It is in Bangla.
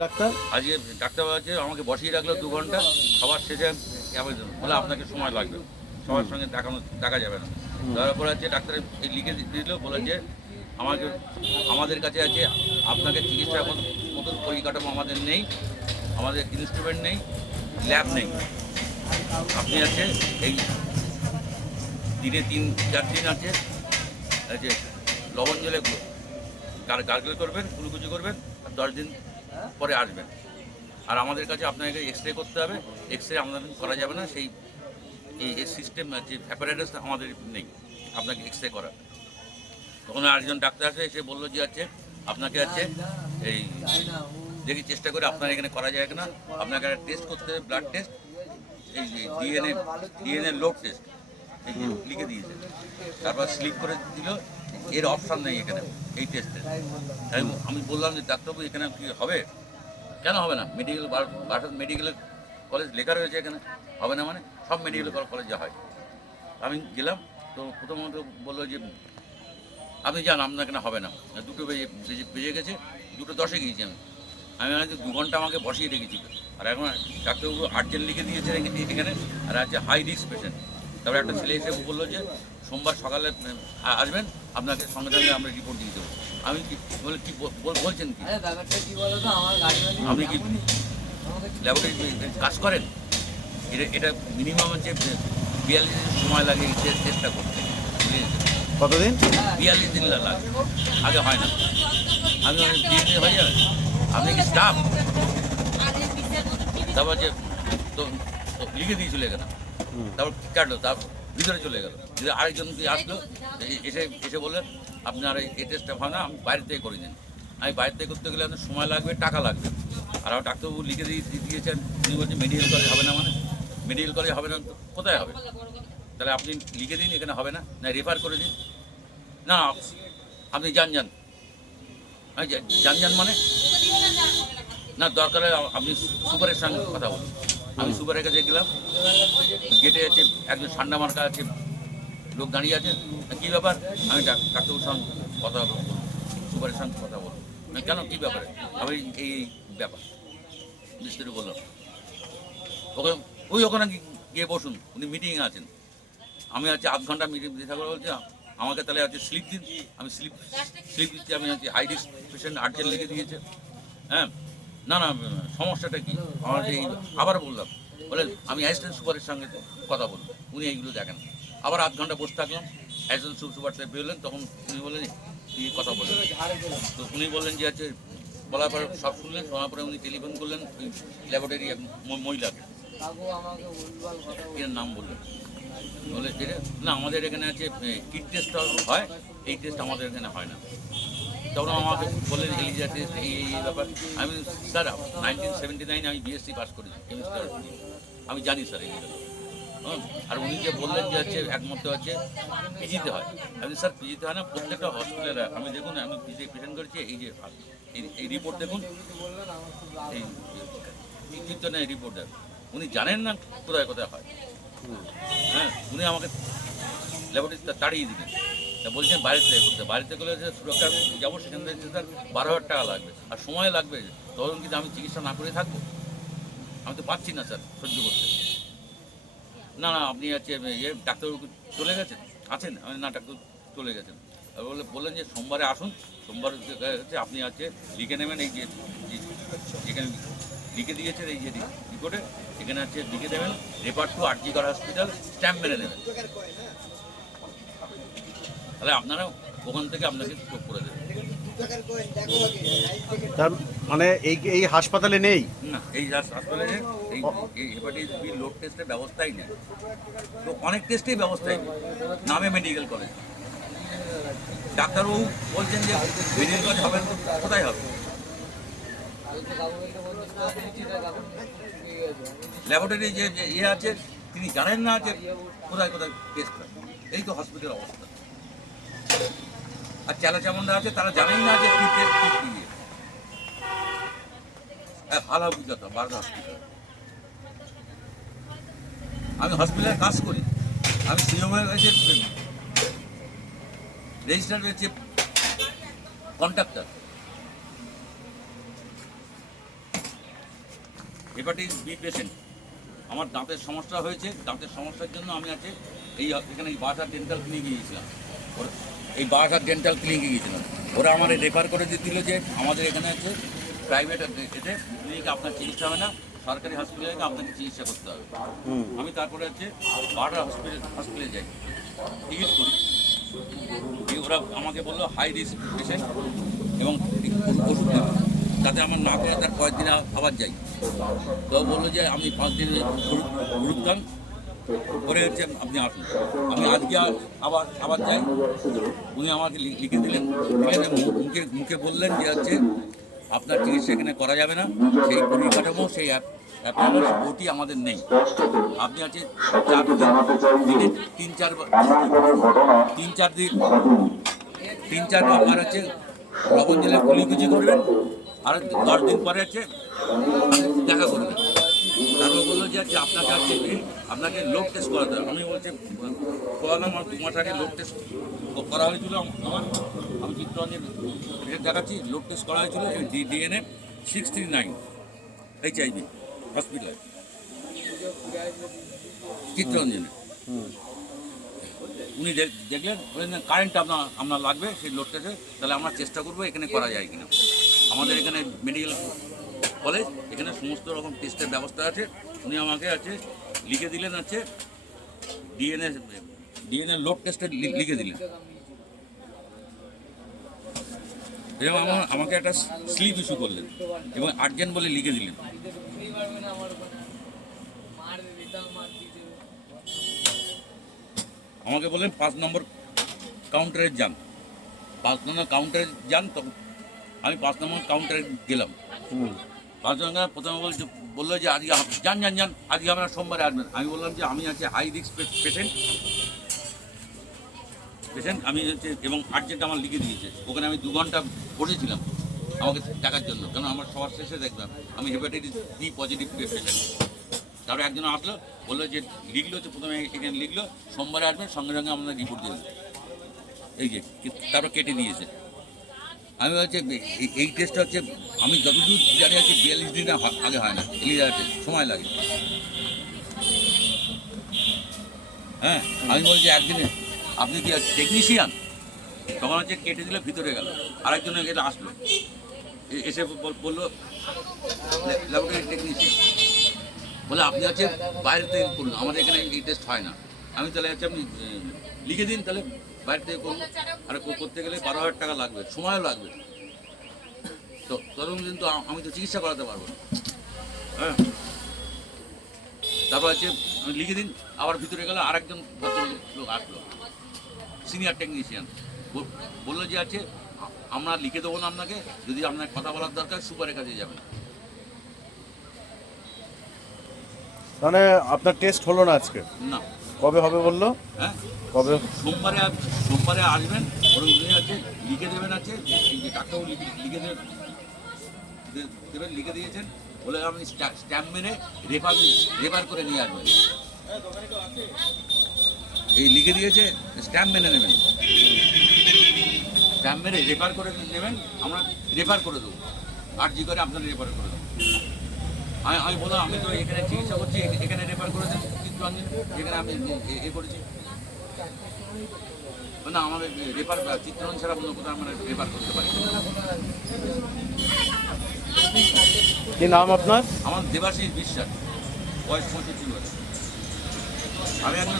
ডাক্তার? আজকে ডাক্তারবাবু আছে আমাকে বসিয়ে রাখল দু ঘণ্টা খাবার শেষে যাবে বলে আপনাকে সময় লাগবে সবার সঙ্গে দেখানো দেখা যাবে না। তারপর আছে ডাক্তার লিখে দিল বলে যে আমাকে আমাদের কাছে আছে আপনাকে চিকিৎসার মতো মতন পরিকাঠামো আমাদের নেই আমাদের ইনস্ট্রুমেন্ট নেই ল্যাব নেই। আপনি আছে এই দিনে তিন চার দিন আছে আছে লবণ জলে গার্গেল করবেন কুলকুচি করবেন আর দশ দিন পরে আসবেন। আর আমাদের কাছে আপনাকে এক্স রে করতে হবে। এক্স রে আমাদের করা যাবে না। সেই এই সিস্টেম যে অ্যাপারেটাস আমাদের নেই। আপনাকে এক্স রে করা তখন আরেকজন ডাক্তার আসে, এসে বলল যে আছে। আপনাকে আছে। এই, দেখি চেষ্টা করে আপনার এখানে করা যায় কিনা। আপনাকে একটা টেস্ট করতে হবে ব্লাড টেস্ট এই যে ডিএনএ ডিএনএ লোড টেস্ট লিখে দিয়েছে। তারপর স্লিপ করে দিল। এর অপশান নেই এখানে, এই টেস্টের আমি বললাম যে, ডাক্তারবাবু, এখানে কি হবে? কেন হবে না? মেডিকেল বাটার মেডিকেল কলেজ লেখা রয়েছে এখানে। হবে না মানে সব মেডিকেল কলেজে হয়। আমি গেলাম, তো প্রথমত বলল যে, আপনি যান, আপনার এখানে হবে না। দুটো বেজে বেজে গেছে, দুটো দশে গিয়েছি আমি। আমি ভাবছি দু ঘণ্টা আমাকে বসিয়ে রেখেছিল আর এখন ডাক্তারবাবু আর্জেন্ট লিখে দিয়েছে এখানে, আর আছে হাই রিস্ক পেশেন্ট তারপরে একটা ছেলে এসে বলল যে, সোমবার সকালে আসবেন আপনাকে সঙ্গে সঙ্গে আমরা রিপোর্ট দিয়ে দেবো। আমি কি বলে কি বল- বল- বলছেন কি? আরে ব্যাপারটা কি বলতো আমার আপনি কি ল্যাবরেটরি কাজ করেন? এটা এটা মিনিমাম হচ্ছে বিয়াল্লিশ দিন সময় লাগে টেস্টটা করতে? কতদিন? বিয়াল্লিশ দিন লাগে। আগে হয় না। আমি হয়ে যাবে। আপনি কি স্টাফ তারপর যে তো তো লিখে দিয়েছিল এখানে তারপর কাটলো? তারপর ভিতরে চলে গেল। ভিতরে আরেকজন কি আসলো এসে এসে বললেন আপনার এই- টেস্টটা হয় না আমি বাইরে থেকে করে দিন আমি বাইরে থেকে করতে গেলে আপনার সময় লাগবে, টাকা লাগবে। আর আমার ডাক্তারবাবু লিখে দিয়ে দিয়ে দিয়েছেন, তিনি বলছেন মেডিকেল কলেজ হবে না মানে? মেডিকেল কলেজ হবে না কোথায় হবে? তাহলে আপনি লিখে দিন, এখানে হবে না না রেফার করে দিন। না, আপনি যান যান যান যান মানে? না, দরকার হয় আপনি সুপারের সঙ্গে কথা বলুন। আমি সুপারের কাছে গেলাম, গেটে আছে একজন ঠান্ডা মার্কা আছে, লোক দাঁড়িয়ে আছে কী ব্যাপার? আমি ডাক- ডাক্তারবাবুর সঙ্গে কথা বলব সুপারের সঙ্গে কথা বলব কেন, কী ব্যাপারে? আমি এই ব্যাপার। মিস্ত্রি বললাম। ওকে ওই ওখানে গিয়ে বসুন, উনি মিটিংয়ে আছেন। আমি হচ্ছে আধ ঘণ্টা মিটিং দিতে থাকব বলছি, আমাকে তাহলে হচ্ছে স্লিপ দিন। আমি স্লিপ স্লিপ দিচ্ছি, আমি হচ্ছে রিস্ক পেশেন্ট আর্জেন্ট লিখে দিয়েছে। হ্যাঁ? না না, সমস্যাটা কি? আমার এই আবার বললাম, বলে, আমি অ্যাসিস্ট্যান্ট সুপারের সঙ্গে কথা বলব উনি এইগুলো দেখেন। আবার আধ ঘণ্টা বসে থাকলাম অ্যাসিস্ট্যান্ট সুপার সাহেব বেরোলেন, তখন উনি বললেন, কি কথা বললেন? তো উনি বললেন যে হচ্ছে বলার পরে সব শুনলেন, শোনার পরে উনি টেলিফোন করলেন, ওই ল্যাবরেটরি এক মহিলাকে। এর নাম বললেন। বলে না, আমাদের এখানে আছে কিট টেস্ট হয়, এই টেস্ট আমাদের এখানে হয় না। তখন আমাকে বললেন এলিজা টেস্ট এই এই এই ব্যাপার। আমি স্যার নাইনটিন সেভেন্টি আমি বিএসসি পাস করেছি কেমিস্ট্রি আমি জানি স্যার হ্যাঁ আর উনি যে বললেন যে হচ্ছে একমত হচ্ছে পিজিতে হয়। আমি স্যার, পিজিতে হয় না, প্রত্যেকটা হসপিটালে আমি দেখুন, আমি পিজি প্রেজেন্ট করেছি, এই যে, এই- এই রিপোর্ট দেখুন। এই কীর্তনের রিপোর্ট দেখুন। উনি জানেন না কোথায় কোথায় হয়। হ্যাঁ উনি আমাকে ল্যাবরেটরিতে তাড়িয়ে দিলেন। তা বলছেন বাইরে থেকে করতে থেকে করলে যে সুরক্ষা যাব, সেখান থেকে স্যার বারো হাজার টাকা লাগবে। আর সময় লাগবে তখন কিন্তু আমি চিকিৎসা না করে থাকব। আমি তো পাচ্ছি না স্যার সহ্য করতে। না না, আপনি হচ্ছে ইয়ে ডাক্তারবাবু চলে গেছেন? আছেন? আমি না ডাক্তার চলে গেছেন। বলে বললেন যে সোমবারে আসুন। সোমবার হচ্ছে আপনি আছে লিখে নেবেন এই যে যেখানে লিখে দিয়েছেন এই যে রিপোর্টে এখানে আছে লিখে দেবেন। Refer to RG Kar hospital, stamp মেরে নেবেন তাহলে আপনারা ওখান থেকে আপনাকে চোখ করে দেবেন। তার মানে এই এই হাসপাতালে নেই? না এই হাসপাতালে এই হেপাটাইটিস বি লোড টেস্টের ব্যবস্থাই নেই। তো অনেক টেস্টেই ব্যবস্থাই নেই। নামে মেডিকেল কলেজ। ডাক্তারবাবু বলছেন যে মেডিকেল কলেজ হবে কোথায় হবে? ল্যাবরেটরি যে ইয়ে আছে তিনি জানেন না যে কোথায় কোথায় টেস্ট এই তো হসপিটাল অবস্থা। আর চেলা চামুন্ডা আছে তারা জানেই না যে কি টেস্ট কি কি। হ্যাঁ, ভালো অভিজ্ঞতা বারো হসপিটাল আমি হসপিটালে কাজ করি। আমি সিএমের কাছে রেজিস্টার হচ্ছে কন্ট্রাক্টর হেপাটাইটিস বি পেশেন্ট আমার দাঁতের সমস্যা হয়েছে। দাঁতের সমস্যার জন্য আমি আছে এই এখানে বাসার ডেন্টাল ক্লিনিকে গিয়েছিলাম। এই বাসার ডেন্টাল ক্লিনিকে গিয়েছিলাম। ওরা আমার রেফার করে দিয়েছিল যে আমাদের এখানে আছে প্রাইভেট এতে ক্লিনিকে আপনার চিকিৎসা হবে না সরকারি হসপিটালে আপনাকে চিকিৎসা করতে হবে। আমি তারপরে হচ্ছে বারোটা হসপিটাল হসপিটালে যাই। টিকিট করি। ওরা আমাকে বলল হাই রিস্ক পেশেন্ট এবং ওষুধ দেবে। যাতে আমার না করে তার কয়েকদিন আবার যাই। তো বলল যে আপনি পাঁচ দিন ওষুধ খান করে হচ্ছে আপনি আসুন। আমি আজকে আবার আবার যাই। উনি আমাকে লিখে দিলেন। মুখে মুখে বললেন যে হচ্ছে আপনার চিকিৎসা এখানে করা যাবে না। সেই পরিকাঠামো, সেই অ্যাপ বটি আমাদের নেই। আপনি আছে চার দিনে তিন চার তিন চার দিন তিন চার বার হচ্ছে লবণ জেলে কুলিকুচি করবেন। আর দশ দিন পরে হচ্ছে দেখা করবেন। তারপর বলল যে হচ্ছে আপনাকে কি, আপনাকে লোক টেস্ট করাতে হবে। আমি বলছি করালাম আর দু মাস আগে লোক টেস্ট করা হয়েছিল আমার আমি চিত্তরঞ্জন দেখাচ্ছি লোক টেস্ট করা হয়েছিল DNA six three nine H I V হসপিটালে চিত্তরঞ্জনে। উনি দেখ- দেখলেন কারেন্ট আপনার আপনার লাগবে সেই লোকটাকে তাহলে আমরা চেষ্টা করব এখানে করা যায় কিনা। আমাদের এখানে মেডিকেল কলেজ এখানে সমস্ত রকম টেস্টের ব্যবস্থা আছে। উনি আমাকে আছে, লিখে দিলেন আছে ডিএনএ ডিএনএ লোড টেস্টের লিখে দিলেন। এবং আমার, আমাকে একটা স্লিপ ইস্যু করলেন এবং আর্জেন্ট বলে লিখে দিলেন। আমাকে বললেন, পাঁচ নম্বর কাউন্টারে যান। পাঁচ নম্বর কাউন্টারে যান, তখন আমি পাঁচ নম্বর কাউন্টারে গেলাম। নম্বর প্রথমে বলছে, বলল যে আজকে যান যান যান, আজকে আপনার সোমবারে আসবেন। আমি বললাম যে আমি আছি হাই রিস্ক পেশেন্ট পেশেন্ট আমি হচ্ছে, এবং আর্জেন্ট আমার লিখে দিয়েছে। ওখানে আমি দু ঘণ্টা পড়েছিলাম আমাকে টাকার জন্য। কেন আমার সবার শেষে দেখলাম আমি হেপাটাইটিস বি পজিটিভ পেশেন্ট তারপরে একজন আসলো, বলল যে লিখলো হচ্ছে, প্রথমে এখানে লিখলো, সোমবারে আসবেন, সঙ্গে সঙ্গে আপনার রিপোর্ট দেবেন। এই যে, তারপর কেটে দিয়েছে আমি হচ্ছে এই- টেস্টটা হচ্ছে, আমি যতদূর জানি আছে, বিয়াল্লিশ দিন আগে হয় না এলিজার সময় লাগে। হ্যাঁ আমি বলছি, একদিনে, আপনি কি টেকনিশিয়ান তখন হচ্ছে কেটে দিলে ভিতরে গেল, আরেকজন এটা আসলো। এসে বল- বলল ল্যাবরেটরি টেকনিশিয়ান বলে, আপনি হচ্ছে বাইরে থেকে করুন, আমাদের এখানে এই টেস্ট হয় না। আমি তাহলে হচ্ছে, আপনি লিখে দিন, তাহলে বাইরে থেকে করুন আর করতে গেলে বারো হাজার টাকা লাগবে সময়ও লাগবে। তো তখন কিন্তু আমি তো চিকিৎসা করাতে পারব না। হ্যাঁ। তারপর হচ্ছে আমি লিখে দিন আবার ভিতরে গেলে আরেকজন ভদ্রলোক লোক আসলো। Senior technician. বলল যে আছে আমরা লিখে দেবো না আপনাকে যদি আপনার কথা বলার দরকার সুপারের কাছে যাবেন। মানে আপনার টেস্ট হলো না আজকে? না। কবে হবে বলল? হ্যাঁ? কবে? সোমবারে সোমবারে আসবেন ওর উনি আছে লিখে দেবেন আছে এই যে ডাক্তারবাবু লিখে দেবেন দেবেন লিখে দিয়েছেন বলে আপনি স্ট্যাম্প মেরে রেফার রেফার করে নিয়ে আসবেন এই লিখে দিয়েছে স্ট্যাম্প মেনে নেবেন। স্ট্যাম্প মেরে রেফার করে নেবেন আমরা রেফার করে দেবো। আর জি করে আপনার রেফার করে দেবো আমি আমি বললাম আমি তো এখানে চিকিৎসা করছি এখানে রেফার করে দেন যেখানে আমি এ- করেছি না আমাদের রেফার ছাড়া অন্য কোথাও আমরা রেফার করতে পারি। কি নাম আপনার? আমার দেবাশিস বিশ্বাস বয়স পঁচিশ বছর। আমি একজন